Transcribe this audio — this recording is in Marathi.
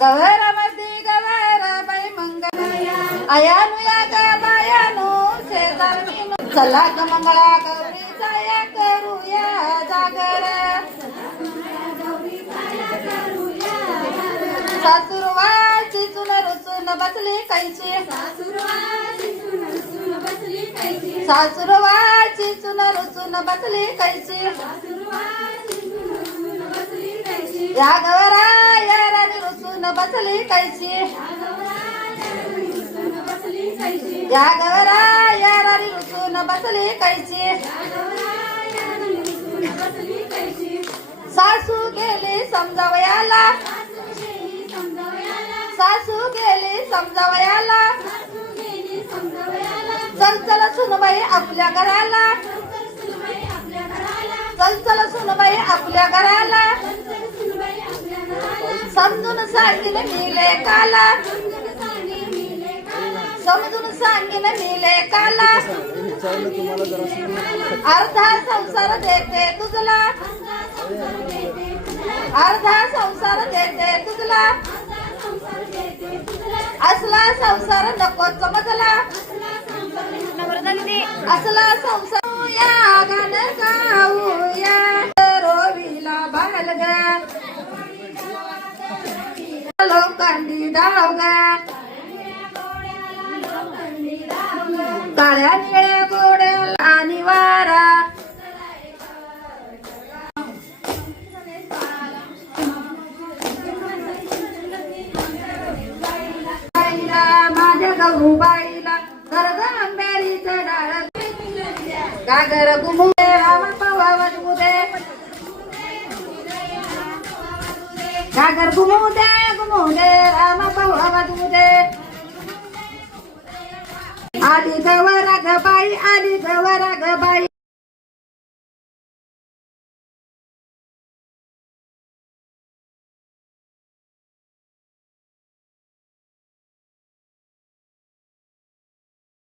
गवरामध्ये गवर बाई मंगल आयानु या ग बायानु शेजारणीनु चला ग मंगळा गौरीचा या करूया जागर सासुरवाची चुन रुचून बसली कैची सासुरवाची चुन रुचून बसली कैची या गवरा या राणी रुचून बसली कैची या गवरा या राणी रुचून बसली कैची सासू गेली समजावयाला सासू गेली समजावयाला चल चल सुनबाई आपल्या घराला चल चल सुनबाई आपल्या घराला समजून सांगीन मी लेकाला समजून सांगीन मी लेकाला अर्धा संसार देते तुझला अर्धा संसार देते तुझला असला संसार नको समजला असला संसार या गाणं गाऊया रोवीला बालगा लोकांनी धावगा काळ्या निळ्या गोड्या आणि वारा माझ्या गौरूबाईला गर्ग आंब्यारीचं डाळ गागर गुमुदे राम पवावत मुदे गागर गुमुदे गुमुदे राम पवावत मुदे आली गवरा ग बाई आली गवरा ग बाई